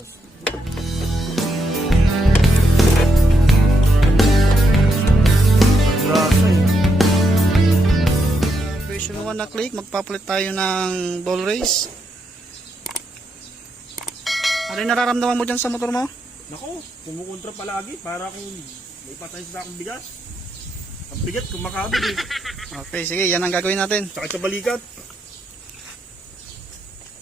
butas. Grasa eh. Version 1 na click, magpapalit tayo ng ball race. Ano yung nararamdaman mo dyan sa motor mo? Nako, kumukontra palagi para kung may patay sa akong bigas. Ang bigat, kumakabig eh. Okay, sige, yan ang gagawin natin. Sakit sa balikat.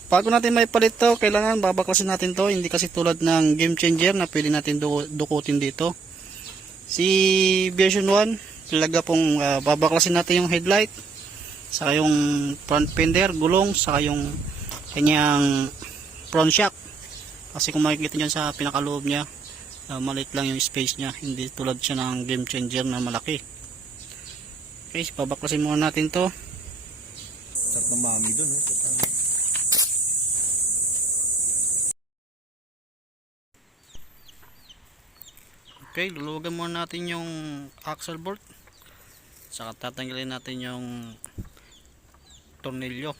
Bago natin may palit to, kailangan babaklasin natin to. Hindi kasi tulad ng game changer na pwede natin dukutin dito. Si version 1, talaga pong babaklasin natin yung headlight, saka yung front fender, gulong, saka yung kanyang front shock. Kasi kung makikita nyo sa pinakaloob niya, maliit lang yung space niya, hindi tulad siya ng game changer na malaki. Okay, babaklasin muna natin to. Sarap ng mami dun eh. Okay, luluwagan muna natin yung axle bolt, saka tatanggalin natin yung tornilyo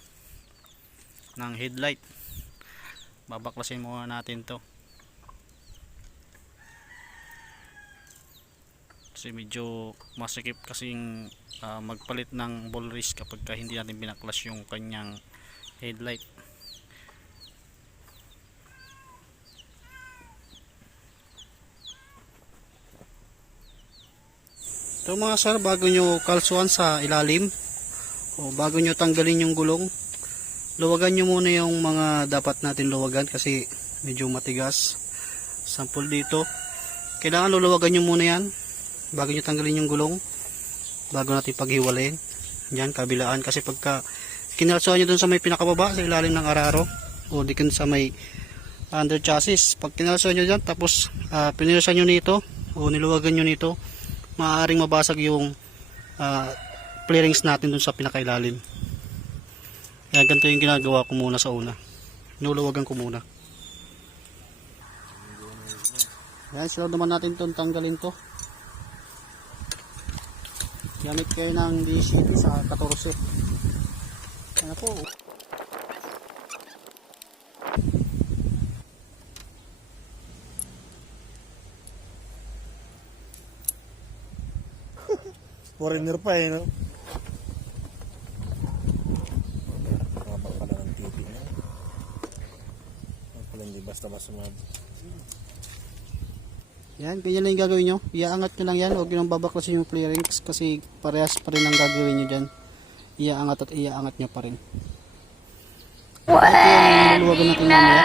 ng headlight. Babaklasin muna natin to kasi medyo masikip kasing magpalit ng ball race kapag hindi natin binaklas yung kanyang headlight. Ito mga sir, bago nyo kalsuan sa ilalim o bago nyo tanggalin yung gulong, luwagan nyo muna yung mga dapat natin luwagan kasi medyo matigas. Sample dito, kailangan luluwagan nyo muna yan bago nyo tanggalin yung gulong, bago natin paghiwalayin. Yan, kabilaan, kasi pagka kinalsuan nyo dun sa may pinakababa sa ilalim ng araro o dikin sa may under chassis, pag kinalsuan nyo dyan tapos pinilsan nyo nito o niluwagan nyo nito, maaaring mabasag yung clearings natin dun sa pinakailalim. Kaya ganito yung ginagawa ko muna sa una, nuluwagan ko muna. Yan, sila naman natin itong tanggalin to. Gamit kayo ng DCP sa 14. Ano po, Foreigner pa eh, no? Kapag pala ng TV niya. Pala hindi basta-basta mga... yan, ganyan lang yung gagawin nyo. Iaangat nyo lang yan, huwag nyo nang babaklasin yung clearings kasi parehas pa rin ang gagawin nyo dyan. Iaangat at iaangat nyo pa rin. Ito yung luluwagan natin mamaya.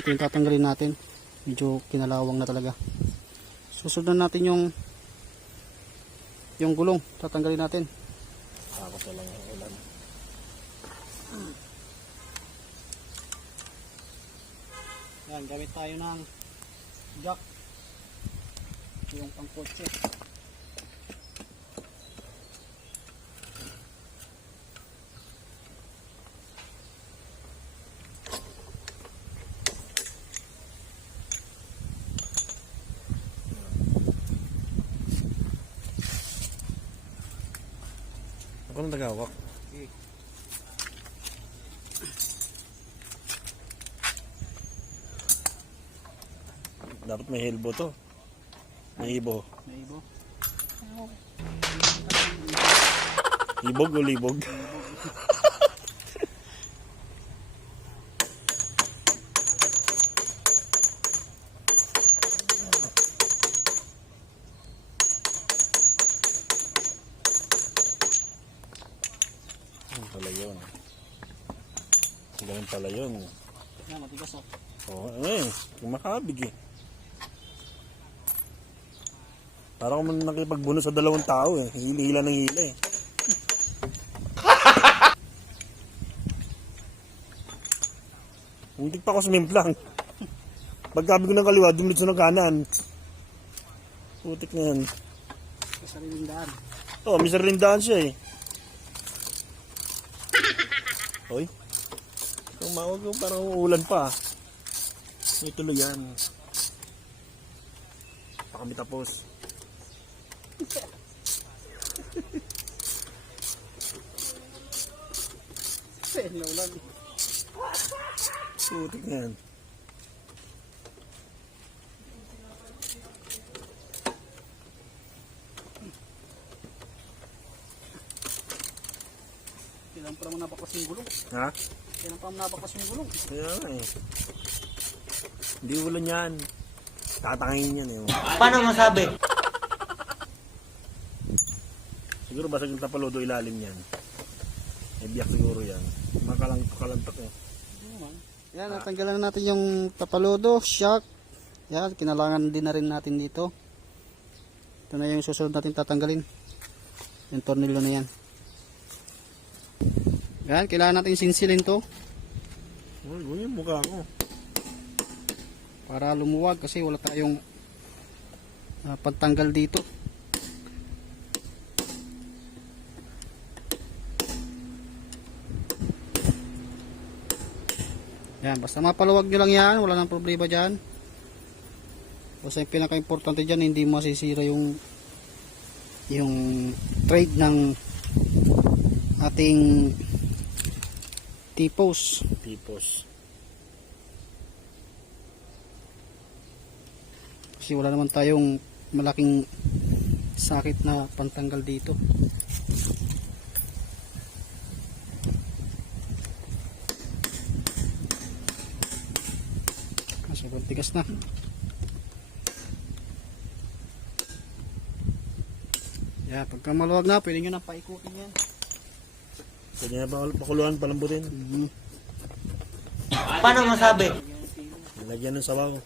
Ito yung tatanggalin natin. Medyo kinalawang na talaga. Susunod natin yung gulong, tatanggalin natin. Takot na lang ang ulan. Yan, gamit tayo ng jack, yung pangkotse. Ako nang nagawak. Dapat may helbo to. May ibo. May ibo. Libog o libog? Pala yun. Ganun pala yun. Yan, matigas oh. Oo, kumakabig eh. Parang kung nakipagbuno sa dalawang tao eh. Hila ng hila eh. Hindi pa ako sumimplang. Pagkabig ko ng kaliwa, dumitso ng kanan. Putik na yan. May sariling daan. Oo, may sariling daan siya eh. Hoy. Tumawag ko, parang uulan pa. May tuloy yan. Pa kami tapos. Naulan. Putik na yan. nabakas yung gulong. Ha? Yan ang nabakas yung gulong. Kaya nga eh. Hindi ulo niyan. Tatangin yan eh. Paano masabi? Siguro basag yung tapalodo ilalim yan. May biyak siguro yan. Makalantok eh. Yan, natanggalan na natin yung tapalodo, shock. Yan, kinalangan din na rin natin dito. Ito na yung susunod natin tatanggalin. Yung tornilyo na yan. Yan, kailangan natin sinsilin to. Uy, yung mukha ko. Para lumuwag kasi wala tayong pagtanggal dito. Yan, basta mapaluwag nyo lang yan, wala nang problema dyan. Basta yung pinaka-importante dyan, hindi masisira yung trade ng ating T-post. Tipos. Kasi wala naman tayong malaking sakit na pantanggal dito. Sobrang tigas na. Yeah, pagka maluwag na, pwede nyo na paikutin yan. Pwede na pakuluan, palambutin. Paano masabi? Lagyan ng sabaw.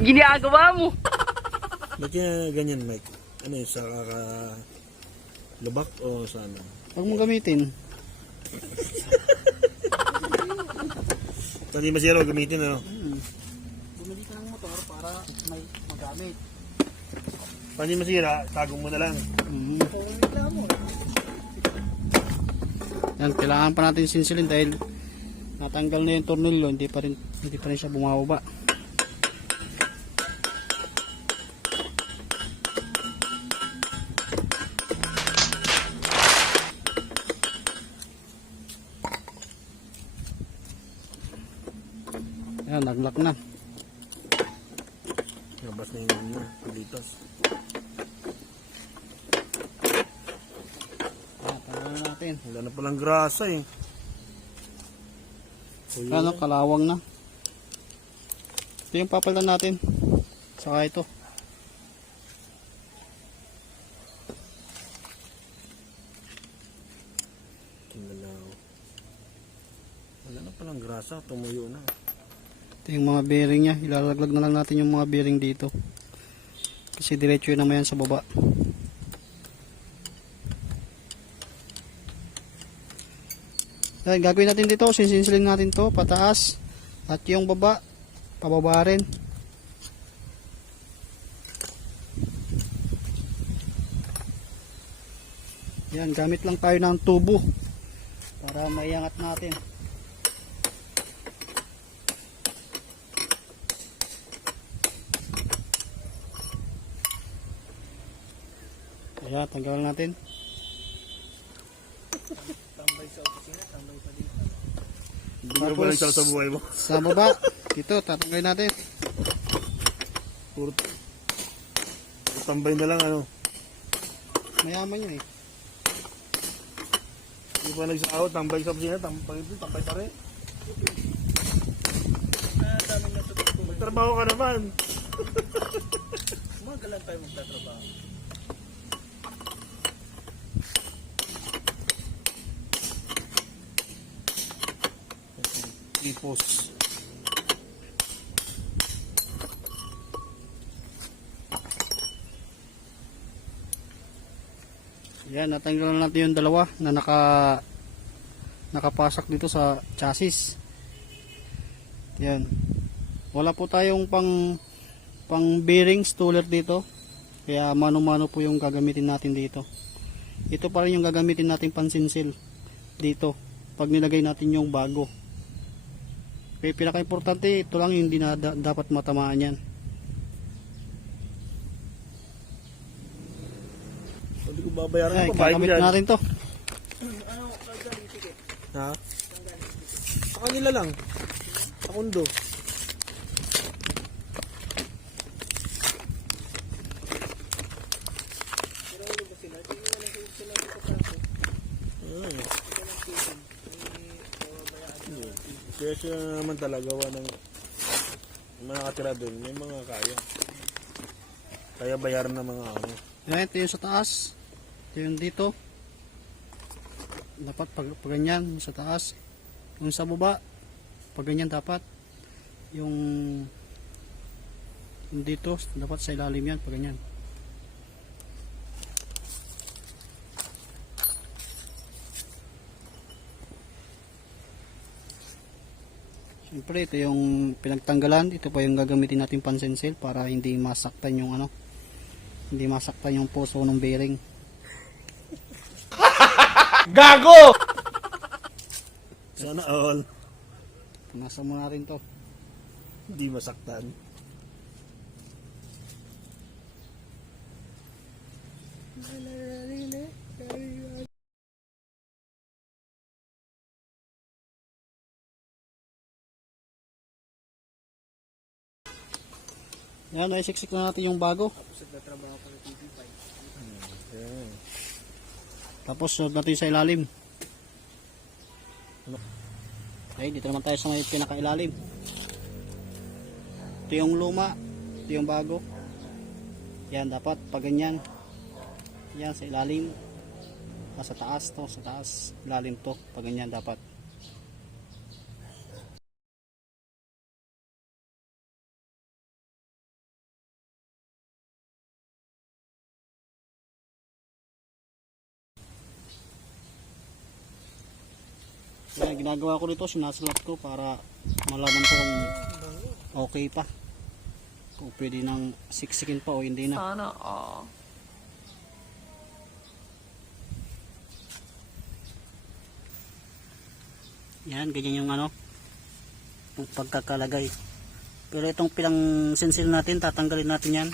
Ginagawa mo. Ba't kaya ganyan, Mike? Ano yun, sa lubak o sa ano? Huwag mong gamitin. Ito hindi masira, gamitin ano? Bumili ka ng motor para may magamit. Pag hindi masira, tagong mo na lang. Yan, kailangan pa natin sinsilin dahil natanggal na yung tornilyo, hindi pa rin siya bumababa. Yan, naglak na. Nabas na yung palitas. Yan, tanggal na natin. Wala na palang grasa eh. Ano, kalawang na. Ito yung papalitan natin. Saka ito. Tingalaw. Wala na palang grasa, tumuyo na. Ito yung mga bearing niya. Ilalaglag na lang natin yung mga bearing dito. Kasi diretso yun naman yan sa baba. Yan, gagawin natin dito. Sinsilin natin to pataas. At yung baba, pababa rin. Yan, gamit lang tayo ng tubo para maiangat natin. Kaya tanggalan natin. Hindi mo ba nagsaw sa buhay mo? Sa baba, dito tatanggalin natin. Puro tambay na lang ano. Mayaman yun eh. Hindi pa nagsahod, tambay sa opisina, tambay pa rin. Magtrabaho ka naman. Magalan tayo magtatrabaho. Tipos. Yan, natanggalan natin yung dalawa na nakapasak dito sa chassis. Yan. Wala po tayong pang bearing stooler dito. Kaya mano-mano po yung gagamitin natin dito. Ito pa rin yung gagamitin natin pansinsil dito pag nilagay natin yung bago. Kaya pinaka-importante, ito lang yung hindi na dapat matamaan yan. Hindi ko babayaran Ay, ko, bayad kakamit yan. natin to. Ha? Sa kanila lang. Sa kundo. Kaya siya naman talaga ng mga nakatira doon, may mga kaya. Kaya bayaran ng mga ano. Yan, ito yung sa taas. Ito yung dito. Dapat pag ganyan sa taas. Yung sa baba, pag ganyan dapat. Yung dito, dapat sa ilalim yan, pag ganyan. Siyempre, ito yung pinagtanggalan. Ito pa yung gagamitin natin pansensil para hindi masaktan yung ano. Hindi masaktan yung puso ng bearing. Gago! Sana all. Nasa mo na rin to. Hindi masaktan. Yan, naisiksik na natin yung bago. Ayan. Tapos sunod natin sa ilalim. Okay, dito naman tayo sa may pinakailalim. Ito yung luma, ito yung bago. Yan, dapat pag ganyan. Yan, sa ilalim. Sa taas to, sa taas. Ilalim to, pag ganyan dapat. Yan, ginagawa ko dito, sinasalat ko para malaman ko kung okay pa. Kung pwede nang siksikin pa o hindi na. Sana all. Yan, ganyan yung ano, yung pagkakalagay. Pero itong pilang sensil natin, tatanggalin natin yan.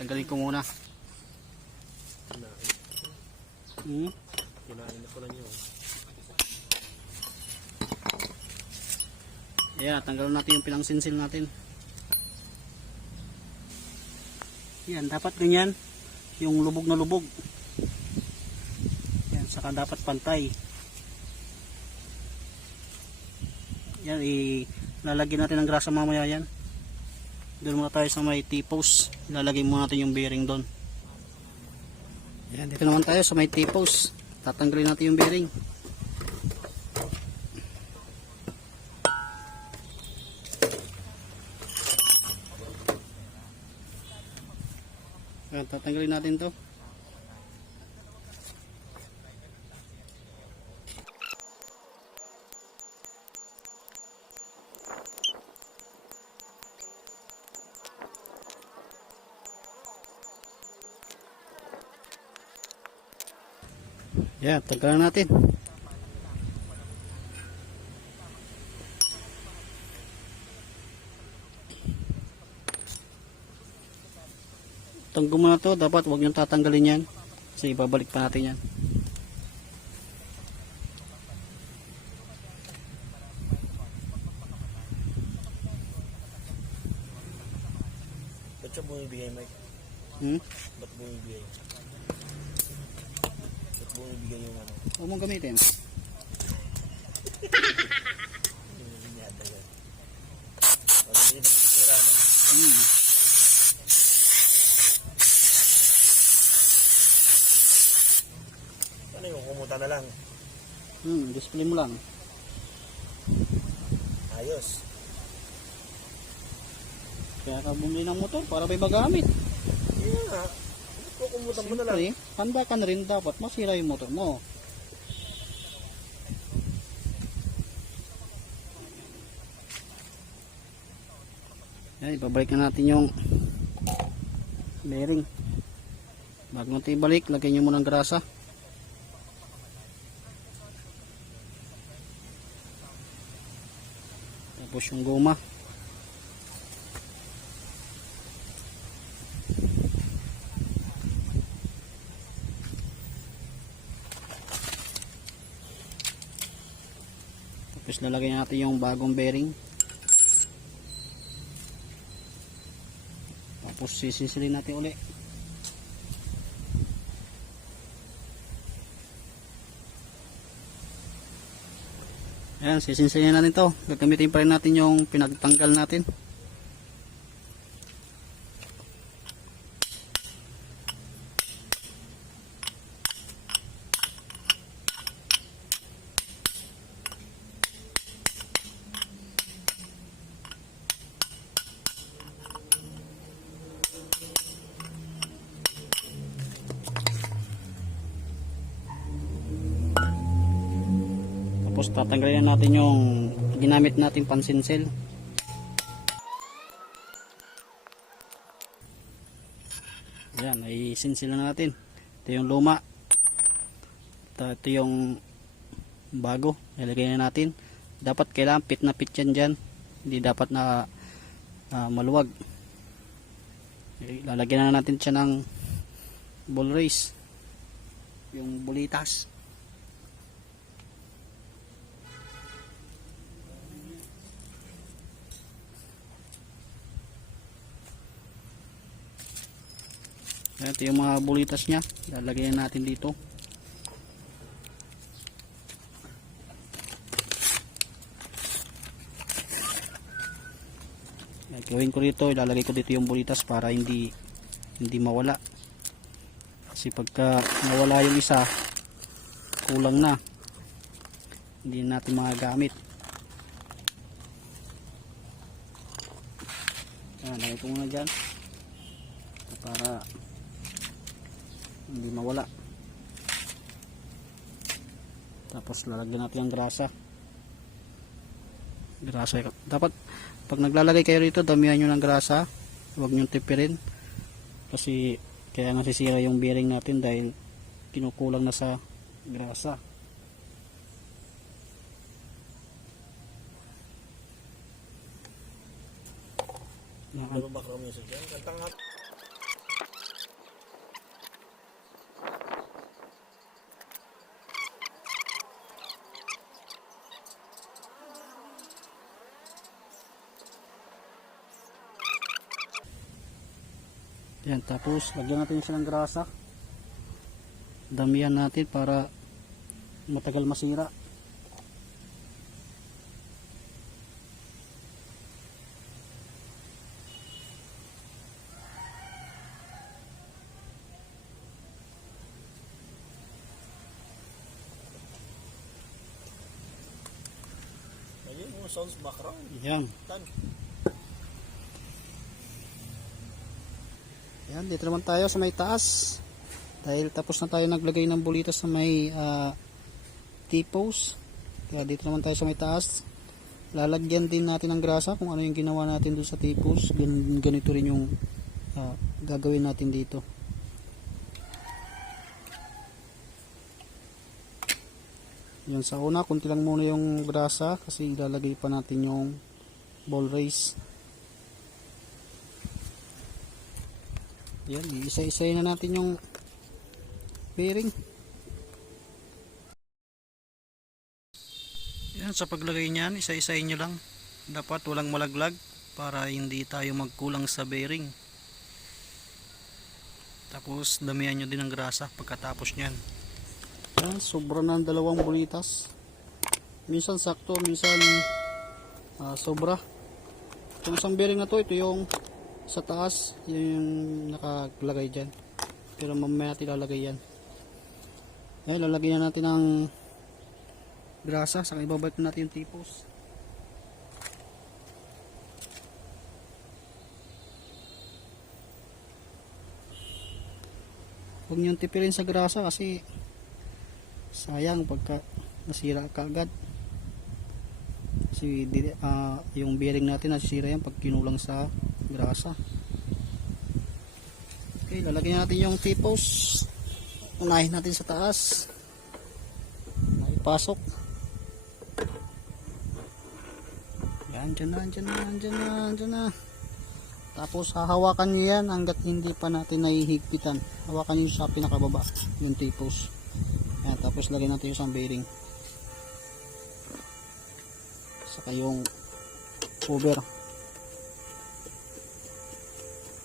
Tanggalin ko muna. Kinain na pala niyo. Ayan, tanggalin natin yung pilang sensil natin. Yan, dapat ganyan. Yung lubog na lubog. Yan, saka dapat pantay. Yan, ilalagyan natin ng grasa mamaya yan. Doon muna tayo sa may T-post. Ilalagay muna natin yung bearing doon. Yan, dito naman tayo sa may T-post. Tatanggalin natin yung bearing. Yan, tatanggalin natin to. Yan, tanggalan natin. Tanggo mo na to, dapat huwag niyong tatanggalin yan. Kasi ibabalik pa natin yan. Ba't siya bumibigay, Mike? Ba't bumibigay? Ba't bumibigay yung ano? Huwag mong gamitin. Yata yan. Wala hindi na masira, no? Ano yung kumuta na lang? Display mo lang. Ayos. Kaya ka bumili ng motor para may magamit. Iya nga. Kukumutan mo na lang. Siyempre, handa ka na rin dapat masira yung motor mo. Yan, ibabalik na natin yung bearing. Bago natin ibalik, lagyan nyo muna ng grasa. Tapos yung goma. Tapos lalagyan natin yung bagong bearing. Tapos sisilin natin uli. Ayan, sisinsayin natin to. Gagamitin pa rin natin yung pinagtanggal natin. Tapos tatanggalin natin yung ginamit nating pansinsel. Ayan, ay sinsil na natin. Ito yung luma. Ito yung bago. Ilagay na natin. Dapat kailangan pit na pit yan dyan. Hindi dapat na maluwag. Lalagyan na natin siya ng ball race. Yung bulitas. Ito yung mga bulitas nya, lalagyan natin dito. Gawin ko dito, ilalagay ko dito yung bulitas para hindi mawala. Kasi pagka nawala yung isa, kulang na. Hindi natin magagamit. Lagay ko muna dyan para hindi mawala. Tapos lalagyan natin yung grasa. Dapat pag naglalagay kayo rito, damihan nyo ng grasa. Huwag nyo tipirin. Kasi kaya nasisira yung bearing natin dahil kinukulang na sa grasa. Ano ba kami sa dyan? Kantang hap. Yan, tapos lagyan natin siya ng grasa. Damihan natin para matagal masira. Ayun, mga sounds background. Yan. Tan. Yan, dito naman tayo sa may taas. Dahil tapos na tayo naglagay ng bulitas sa may T-post. Kaya dito naman tayo sa may taas. Lalagyan din natin ng grasa kung ano yung ginawa natin doon sa T-post. Ganito rin yung gagawin natin dito. Yan, sa una, kunti lang muna yung grasa kasi ilalagay pa natin yung ball race. Yan, isa-isayin na natin yung bearing. Yan, sa paglagay niyan, isa-isayin nyo lang. Dapat walang malaglag para hindi tayo magkulang sa bearing. Tapos damihan nyo din ng grasa pagkatapos niyan. Yan, sobra na ang dalawang bulitas. Minsan sakto, minsan sobra. Itong isang bearing na to, ito yung sa taas, yun yung nakalagay dyan. Pero mamaya natin lalagay yan. Ayan, lalagyan na natin ng grasa, saka ibabalik natin yung T-post. Huwag niyong tipirin sa grasa kasi sayang pagka nasira ka agad. Kasi yung bearing natin nasisira yan pag kinulang sa grasa. Okay, lalagyan natin yung T-post. Unahin natin sa taas. Ipasok. Yan, dyan na. Tapos hahawakan nyo yan hanggat hindi pa natin nahihigpitan. Hawakan nyo sa pinakababa yung T-post. Yan, tapos lagyan natin yung isang bearing. Saka yung cover.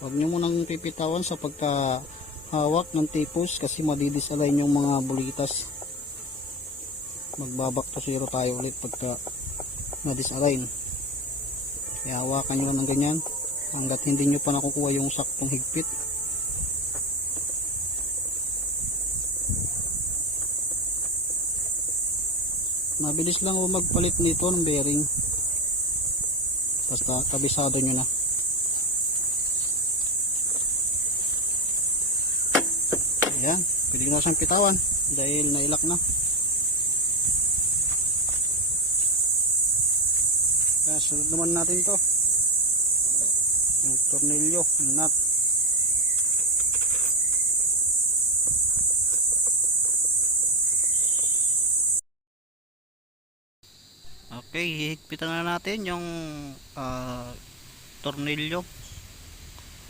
Huwag nyo munang pipitawan sa pagkahawak ng T-post kasi madidisalign yung mga bulitas. Magbaback to zero tayo ulit pagka na-disalign. Kaya hawakan nyo lang ng ganyan hanggat hindi nyo pa nakukuha yung saktong higpit. Mabilis lang magpalit nito ng bearing basta kabisado nyo na. Ayan, pwede na siyang pitawan dahil nailak na. Kaya sunod naman natin to, yung tornilyo, yung nut. Okay, hihigpitan na natin yung tornilyo.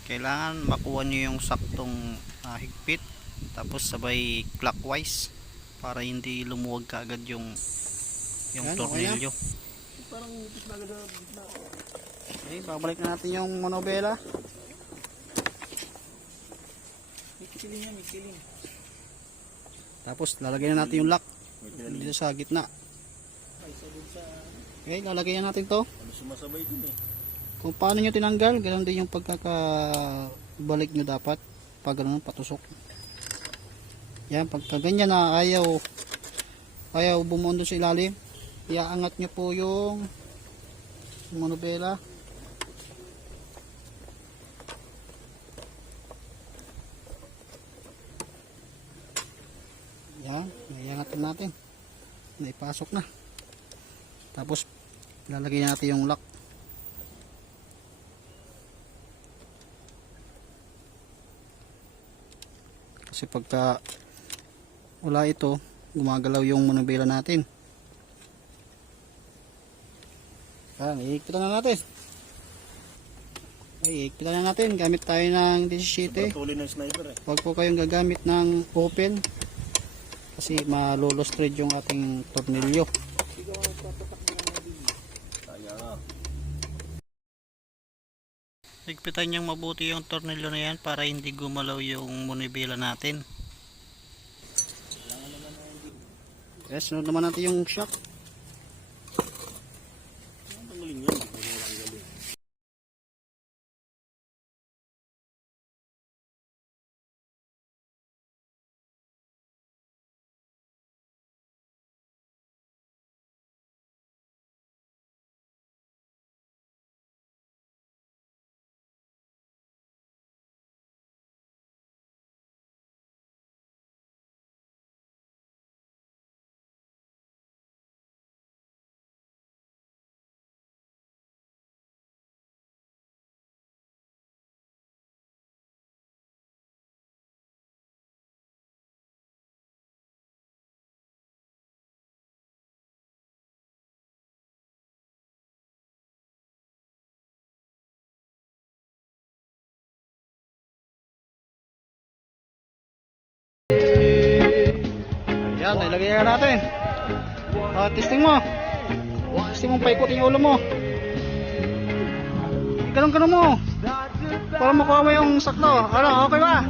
Kailangan makuha nyo yung saktong higpit, tapos sabay clockwise para hindi lumuwag kaagad yung Yan, tornilyo. Parang ipis na agad na gitna. Okay, babalik na natin yung manobela. May kiling yan, may kiling. Tapos lalagyan na natin yung lock dito sa gitna. Ay, sabog sa... Okay, lalagyan natin to. Ano sumasabay din eh. Kung paano nyo tinanggal, ganun din yung pagkakabalik nyo dapat. Pag ganun, patusok. Yan, pagka ganyan na ayaw bumundo sa ilalim, iaangat nyo po yung manobela. Yan, iangat natin. Naipasok na. Tapos lalagyan natin yung lock. Kasi pagka wala ito, gumagalaw yung manobela natin. Ayan, iikpitan na natin. Ay, iikpitan na natin. Gamit tayo ng 17. Tuloy ng sniper eh. Huwag po kayong gagamit ng open kasi malulostred yung ating tornilyo. Kaya nga. Higpitan niyang mabuti yung tornilyo na yan para hindi gumalaw yung manibela natin. Yes, sunod naman natin yung shock. Ang tanggalin yan. Ang galing. Yan, ilagay na natin. Testing mo. Testing mo paikutin yung ulo mo. Ganun mo. Para makuha mo yung sakto. Ano, okay ba?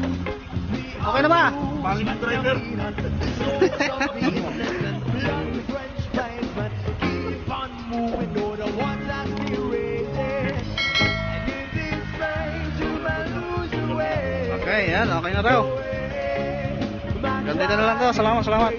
Okay na ba? Pangit ang driver. Okay, yan. Okay na daw. Ganda na lang to. Salamat.